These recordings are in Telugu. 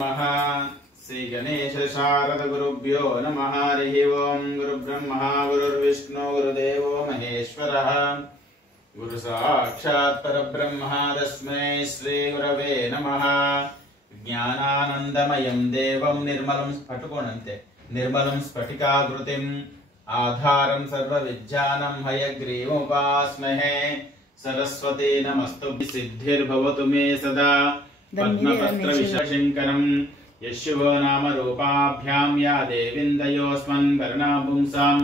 श्री गणेश शारद गुरुभ्यो नमः। हरिः ओम। गुरुब्रह्मा गुरुर्विष्णु गुरुदेवो महेश्वरः गुरु साक्षात् परब्रह्म तस्मै श्री गुरवे नमः। ज्ञानानन्दमयं देवं निर्मलं निर्मलं स्फटिकाकृतिम् आधारं सर्वविद्यानां हयग्रीवमुपास्महे। सरस्वती नमस्तुभ्यं। सिद्धिर्भवतु मे सदा पद्मपत्र विशङ्करम् यशुभो नाम रूपाभ्यां या देवीन्दयोस्मन् कर्णापुंसां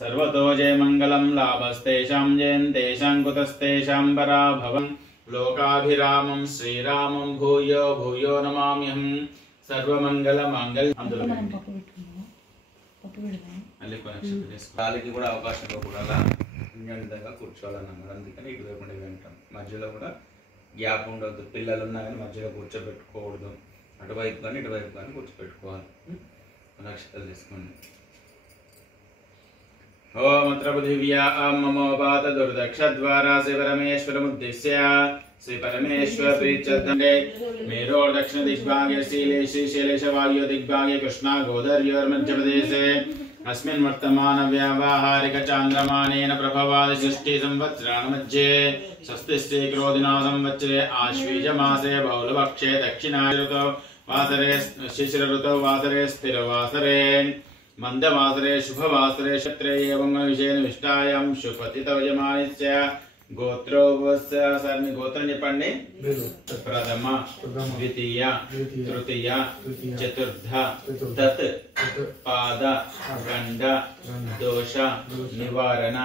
सर्वतो जय मंगलम लाभस्तेषां जयन्तेषां कुतस्तेषां पराभवम् लोकाभिरामं श्रीरामं भूयो भूयो नमाम्यहम्। सर्वमंगलमांगल्यं కాలికి కూడా అవకాశం ఇవ్వకూడదా విధంగా కూర్చోవాలన్నమాట. అందుకని ఇటువైపు వింటాం. మధ్యలో కూడా గ్యాప్ ఉండొద్దు. పిల్లలు ఉన్నా కానీ మధ్యలో కూర్చోబెట్టుకోకూడదు. అటువైపు కానీ ఇటువైపు కానీ కూర్చోబెట్టుకోవాలి. నక్షత్రాలు తీసుకోండి. ఓం అత్ర పృథివ్యా మమోపాత దుర్దక్ష ద్వారా శ్రీ పరమేశ్వరముద్దిశ్య శ్రీ పరమేశ్వర ప్రీత్యర్థే మేరో దక్షిణ దిగ్భాగే శ్రీశైలేశ వాయు దిగ్భాగే కృష్ణా గోదావరిమధ్యప్రదేశే अस्मिन् वर्तमान व्यावहारिक चांद्रमानेन प्रभवादि सृष्टि संवत्सराणि मध्ये षष्ठी श्री क्रोधिना संवत्सरे आश्वीज मासे बहुलपक्षे दक्षिणायन ऋतौ वासरे शिशिर ऋतौ वासरे स्थिरवासरे मंदवासरे शुभवासरे क्षत्रे एवं विषयेण विष्टायां शुभतितवयमानस्य गोत्रोपस्य सर्नि गोत्रं చెప్పండి. ప్రథమ ద్వితీయ తృతీయ చతుర్థ తత్ పాద గండ దోష నివారణ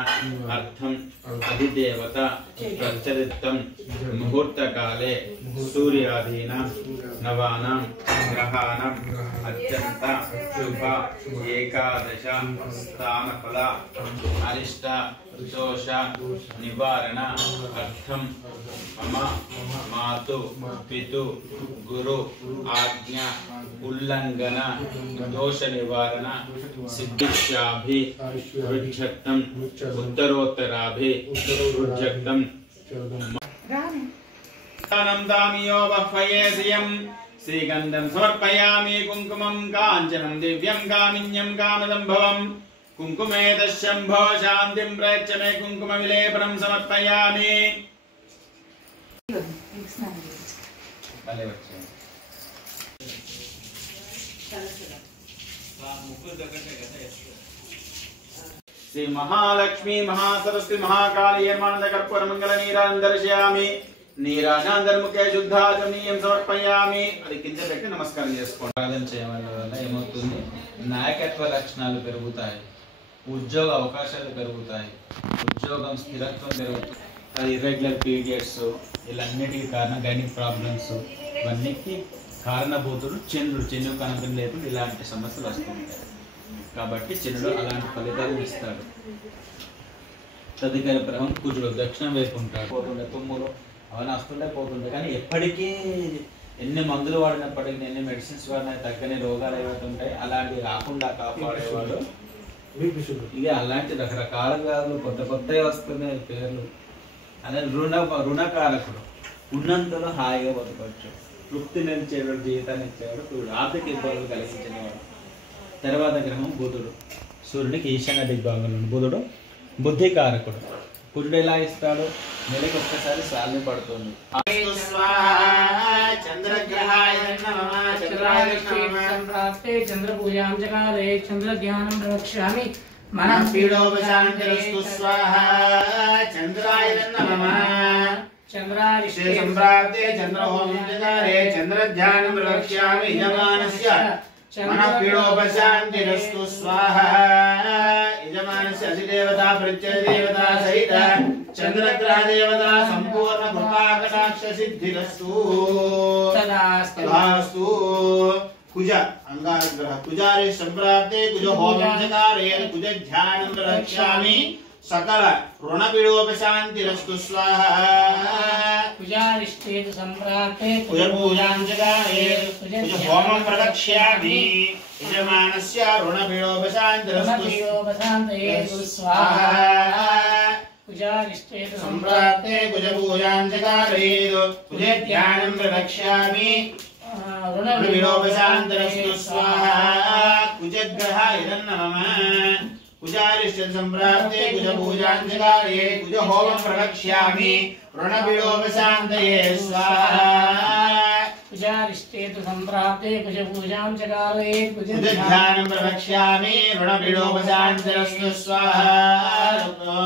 అర్థం అధిదేవత ప్రచరితం ముహూర్తకాలే సూర్యాధీన నవానాం గ్రహాణం అత్యంత శుభ ఏకాదశ స్థానఫల అరిష్ట దోష నివారణ అర్థం మమ మాతు పితు గురు ఆజ్ఞ ఉల్లంఘన దోష నివారణ సిద్ధిష్యాభి వృద్ధక్తం ఉత్తరోత్తరాభి వృద్ధక్తం దామియో వహ్వయేసియం శ్రీగంధం సమర్పయామి కుంకుమం కాంచనం దివ్యం కామిన్యం కామదంభవం कुंकुमे दशंभो शांतिं प्रयच्छ मे कुंकुम विलेपनं समर्पयामि। श्री महालक्ष्मी महासरस्वती महाकाली यमानंद कर्पूर मंगल नीराजन दर्शयामि। నీరాజాంతర్ముఖే శుద్ధాచమనీయం సమర్పయామి. అది కింద పెట్టి నమస్కారం చేసుకోండి. ప్రార్థన చేయడం వల్ల ఏమవుతుంది? నాయకత్వ లక్షణాలు పెరుగుతాయి, ఉద్యోగ అవకాశాలు పెరుగుతాయి, ఉద్యోగం స్థిరత్వం పెరుగుతుంది. అది ఇర్రెగ్యులర్ పీరియడ్స్ ఇలాన్నిటికీ కారణం గైనిక్ ప్రాబ్లమ్స్ ఇవన్నిటికీ కారణభూతుడు చంద్రుడు. చంద్రుడు కనుక లేకుండా ఇలాంటి సమస్యలు వస్తుంటాయి. కాబట్టి చంద్రుడు అలాంటి ఫలితాలు ఇస్తాడు. తదుపరి గ్రహం కుజుడు దక్షిణం వైపు ఉంటాడు. పోతుండే తుమ్ములు అవన్నీ వస్తుండే పోతుండే, కానీ ఎప్పటికీ ఎన్ని మందులు వాడినప్పటికీ ఎన్ని మెడిసిన్స్ వాడినా తగ్గని రోగాలు ఏవైతే ఉంటాయి అలాంటివి రాకుండా కాపాడేవాడు. ఇక అలాంటి రకరకాల వ్యాధులు కొత్త కొత్తవి వస్తున్నాయి పేర్లు. అదే రుణకారకుడు. ఉన్నంతలో హాయిగా బతకవచ్చు. తృప్తిని ఇచ్చేవాడు, జీవితాన్ని ఇచ్చేవాడు, ఆర్థిక ఇబ్బందులు కలిగించేవాడు. తర్వాత గ్రహం బుధుడు. సూర్యుడికి ఈశాన్య దిగ్భాగంలో బుధుడు బుద్ధికారకుడు. కుజుడు ఎలా ఇస్తాడు? నెలకు ఒక్కసారి సాల్ని పడుతుంది. చంద్రపూజాం చకారే చంద్రధ్యానం ప్రవక్ష్యామి. మనః పీడోపశాంతిరస్తు స్వాహా. చంద్రాయ నమః. చంద్రారిష్టే సంప్రాప్తే చంద్రహోమం చకారే చంద్రధ్యానం ప్రవక్ష్యామి. యజమానస్య మనః పీడోపశాంతిరస్తు స్వాహా. యజమానస్య అధిదేవతా ప్రత్యదేవతా సహిత చంద్రగ్రహ దేవతా సంపూర్ణ కృపాకటాక్ష సిద్ధిరస్తు. తదాస్తు. కుజ అంగారగ్రహ కుజారి సంప్రాప్తే కుజ హోమం చకారే కుజ ధ్యానం ప్రవక్ష్యామి. सकल ऋण पीडोपशांतिरस्तु स्वाहा। कुजारिष्टे संप्राप्ते कुज पूजां जगामि कुज होमं प्रदक्ष्यामि। यजमानस्य ऋण पीडोपशांतिरस्तु स्वाहा। कुजारिष्टे संप्राप्ते कुज पूजां जगामि कुज ध्यानं प्रदक्ष्यामि। ऋणविलोपशान्तरस्तु स्वाहा कुजग्रहाय नमः कुजारिष्ट सम्प्राप्ते कुजपूजाञ्जकार्ये कुजहोमं प्रवक्ष्यामि ऋणविलोपशान्तये स्वाहा कुजारिष्टेतु सम्प्राप्ते कुजपूजां चकारे कुजध्यानं प्रवक्ष्यामि ऋणविलोपशान्तरस्तु स्वाहा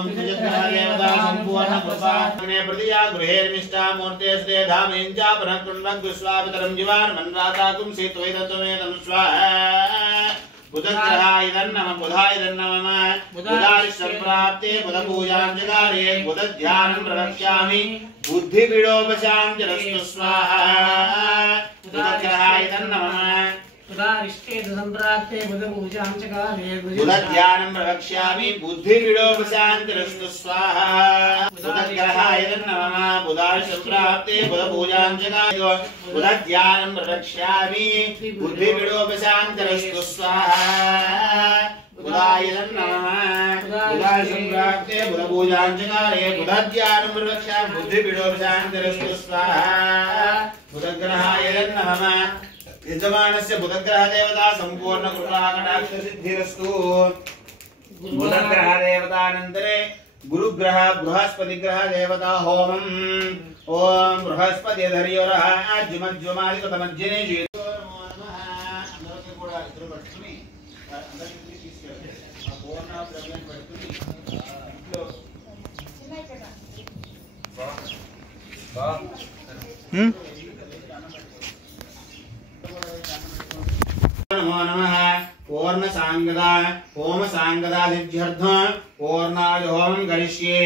कुजग्रहदेवता सम्पूर्णकृपात्मने प्रतिया गृहेर्मिष्टा मूर्तेस्ते धामेञ्च पुनर्कुण्डग्स्वापितरं जीवान् मन्वाताकुं सेत्वैतत्वमेतं स्वाहा बुधग्रहाय नमः बुधाय नमः बुधारिष्टप्राप्ते बुधपूजाञ्जकारे बुधध्यानं प्रवक्ष्यामि बुद्धिपीडोपशान्तरस्तु स्वाहा बुधग्रहाय नमः बुधारिष्टेतु सम्प्राप्ते बुधपूजां चकारे बुधध्यानं प्रवक्ष्यामि बुद्धिपीडोपशान्तरस्तु स्वाहा बुधग्रहाय नमः बुधारिष्टप्राप्ते बुधपूजाञ्जकारे बुधध्यानं प्रवक्ष्यामि बुद्धिपीडोपशान्तरस्तु स्वाहा बुधाय नमः बुधारिष्टप्राप्ते बुधपूजाञ्जकारे बुधध्यानं प्रवक्ष्यामि बुद्धिपीडोपशान्तरस्तु स्वाहा बुधग्रहाय नमः यजमानस्य बुधग्रह देवता संपूर्ण कृपाकटाक्ष सिद्धिरस्तु बुधग्रह देवतानन्तरे गुरुग्रह बृहस्पति ग्रह देवता होमम् ओम बृहस्पति धर्योरः आज्यमज्यमादिकतमज्जने जीतो नमो नमः అందరికీ కూడా ఇద్దరు పట్టుకొని అందరికీ తీసుకెళ్ళండి ఆ పూర్ణ ద్రవ్యం పట్టుకొని ఇంట్లో नमो नमः पूर्ण सांगदा होम सांगदा सिद्ध्यर्थ पूर्णाय होमं करिष्ये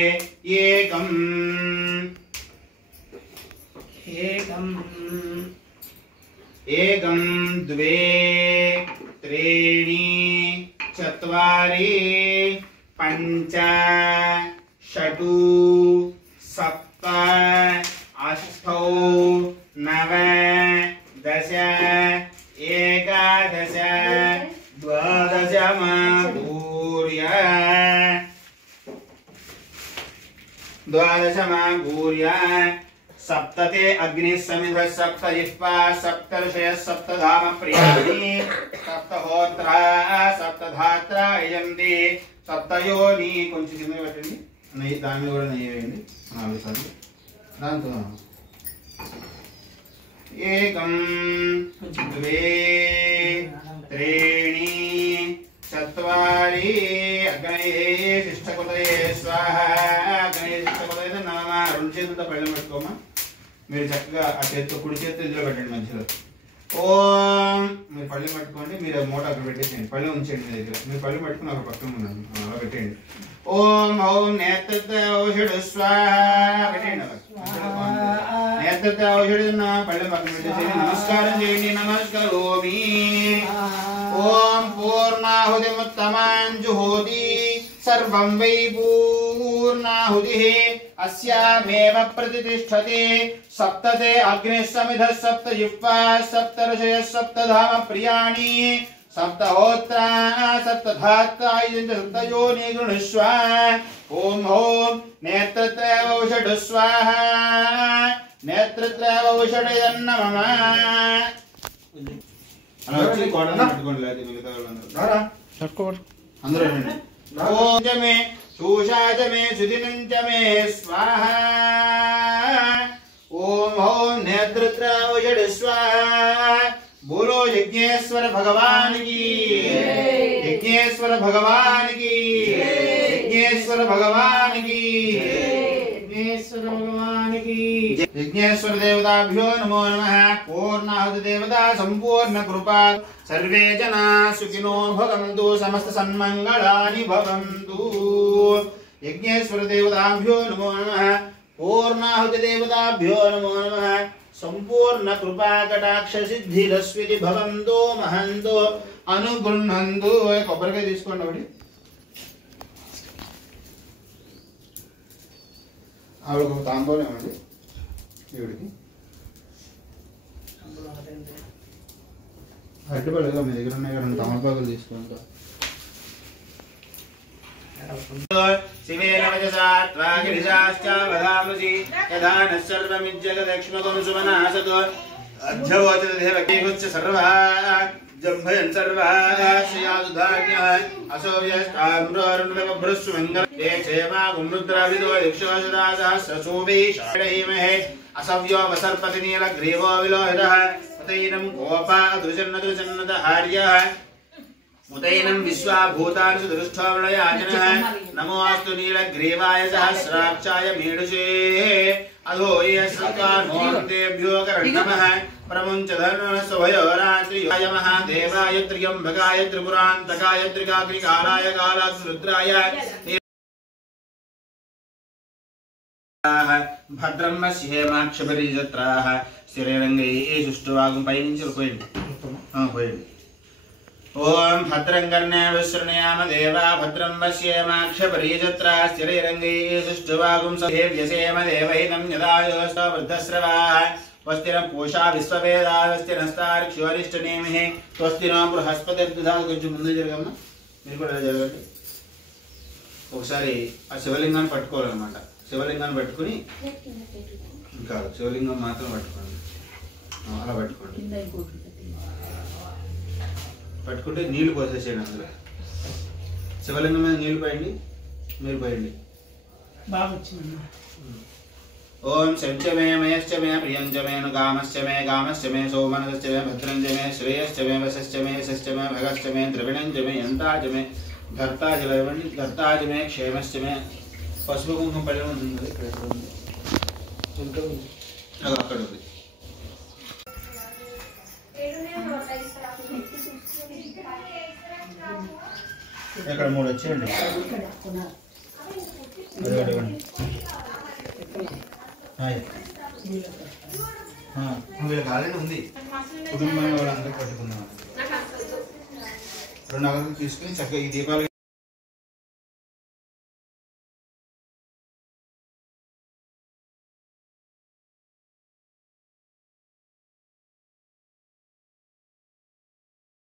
एकं द्वे त्रीणि चत्वारि पञ्च षट् सप्त अष्टौ नव दश एकादश द्वादशमागूर्य सप्तते अग्निः समिधः सप्त जिह्वा सप्तर्षयः सप्तधाम प्रियाणि सप्तहोत्रा सप्तधात्रा यजन्ति सप्तयोनि కొంచెం కింద పెట్టండి నెయ్యి దాన్ని కూడా నెయ్యి వేయండి 4 సార్లు దాంతో एकं द्वे त्रीणि चत्वारि अग्नये शिष्टकुतये स्वाहा अग्नये शिष्टकुतये नमः రెండు చేతులతో పళ్ళెం పెట్టుకోమా మీరు చక్కగా ఆ చేతితో కుడి చేతితో ఇందులో పెట్టండి మధ్యలో ఓం మీరు పళ్ళెం పెట్టుకోండి మీరు మూట అక్కడ పెట్టేసేయండి పళ్ళెం ఉంచండి మీ దగ్గర మీరు పళ్ళెం పెట్టుకుని అక్కడ పక్కన ఉన్నాను అలా పెట్టేయండి ఓం ఓం నేత్రత ఔషధ స్వాహా పెట్టండి నేత్రత ఔషధ పళ్ళెం పక్కన పెట్టేసేయండి నమస్కారం చేయండి నమస్కరోమి ఓం పూర్ణాహుతిముత్తమాంజుహోతి सर्वं वै पूर्णाहुतिः अस्यामेव प्रतिष्ठते सप्तते अग्निः समिधः सप्त जिह्वाः सप्तर्षयः सप्तधाम प्रियाणि सप्तहोत्रा सप्तधात्रा सप्तयोनि गृणुष्व ओम ओम नेत्रत्रय औषध स्वाहा नेत्रत्रय औषध नमः అలా వచ్చి కోడను పట్టుకోండి లేదు మిగతా వాళ్ళందరూ రారా పట్టుకోండి అందరూ రండి ओम जमे शूषाच मे सुदिनं च मे स्वाहा ओम ओम नेत्रत्र औषध स्वाहा बोलो यज्ञेश्वर भगवान की यज्ञेश्वर भगवान की यज्ञेश्वर भगवान की यज्ञेश्वर भगवान की यज्ञेश्वर देवताभ्यो नमो नमः पूर्णाहुति देवता संपूर्ण कृपा सर्वे जना सुखिनो भवन्तु समस्त सन्मंगलानि भवन्तु यज्ञेश्वर देवताभ्यो नमो नमः पूर्णाहुति देवताभ्यो नमो नमः संपूर्ण कृपा कटाक्ष सिद्धिरस्विति भवन्तु महन्तु अनुगृह्णन्तु కొబ్బరికాయ తీసుకోండి ఒకటి ఆవిడకు తాంబూలం ఇవ్వండి ఈవిడికి అడ్డుపడగా మీ దగ్గర ఉన్నాయి రెండు తమలపాకులు తీసుకుంటా शिवेन वचसा त्वागिरिशाश्च वदामसि यथा नः सर्वमिज्जगदक्ष्मकं सुमनासतो अध्यवोचदेवकेकुच्च सर्वः जम्भयन् सर्वः श्रियादुधान्यः असव्यष्टाम्रोरुणवभ्रुष्वङ्गल ये क्षेमा गुमरुद्राविदो यक्षोजदासहस्रशोभीषाडहीमहे असव्यो वसर्पतिनीलग्रीवो विलोहितः तैनं गोपा दृजन्नदहार्यः मुदैनं विश्वाभूतानि सुदृष्टोऽवृणयाजनः नमोऽस्तु नीलग्रीवाय सहस्राक्षाय मेढुषे अधो यस्कान्तेभ्यो करण्डमः प्रमुञ्च धनुर्सुभयोरात्रियाय महादेवाय त्र्यम्बकाय त्रिपुरान्तकाय त्रिकाग्निकालाय कालाग्निरुद्राय भद्रं वश्येमाक्षपरिजत्राः स्थिररङ्गैः सुष्ठुवागं पयनिंचल पोयंడి ओम भद्रं कर्णेभिः शृणुयाम देवा भद्रं वश्येमाक्षपरिजत्राः स्थिररङ्गैः सुष्ठुवागं सदेव्यसेम देवैनं यदायोस्तव वृद्धश्रवाः वस्तिनं पूषा विश्ववेदाः वस्तिनस्तार्क्ष्योरिष्टनेमिः स्वस्तिनो बृहस्पतिर्दधातु కొంచెం ముందు జరగమ్మా మీరు కూడా జరగండి ఒకసారి ఆ శివలింగాన్ని పట్టుకోవాలన్నమాట శివలింగాన్ని పట్టుకొని ఇంకా శివలింగం మాత్రం పట్టుకోండి అలా పట్టుకోండి పట్టుకుంటే నీళ్లు పోసేసేయండి అందులో శివలింగం మీద నీళ్లు పోయండి మీరు పోయండి బాగా వచ్చింది ओम शंच मे मयश्च मे प्रियंच मे नुकामश्च मे सोमनश्च मे भद्रंच मे श्रेयश्च मे वशश्च मे यशश्च मे भगश्च मे द्रविणंच मे यंताच मे धर्ताच वैवण्य धर्ताच मे क्षेमश्च मे पशु कुंकुम पड़े ఉంటుంది అక్కడ ఉంది ఇక్కడ మూడు వచ్చేయండి వీళ్ళకి ఆల్రెడీ ఉంది కుటుంబం వాళ్ళందరూ పట్టుకున్నాం 2 నగలు తీసుకుని చక్కగా ఈ దీపాలు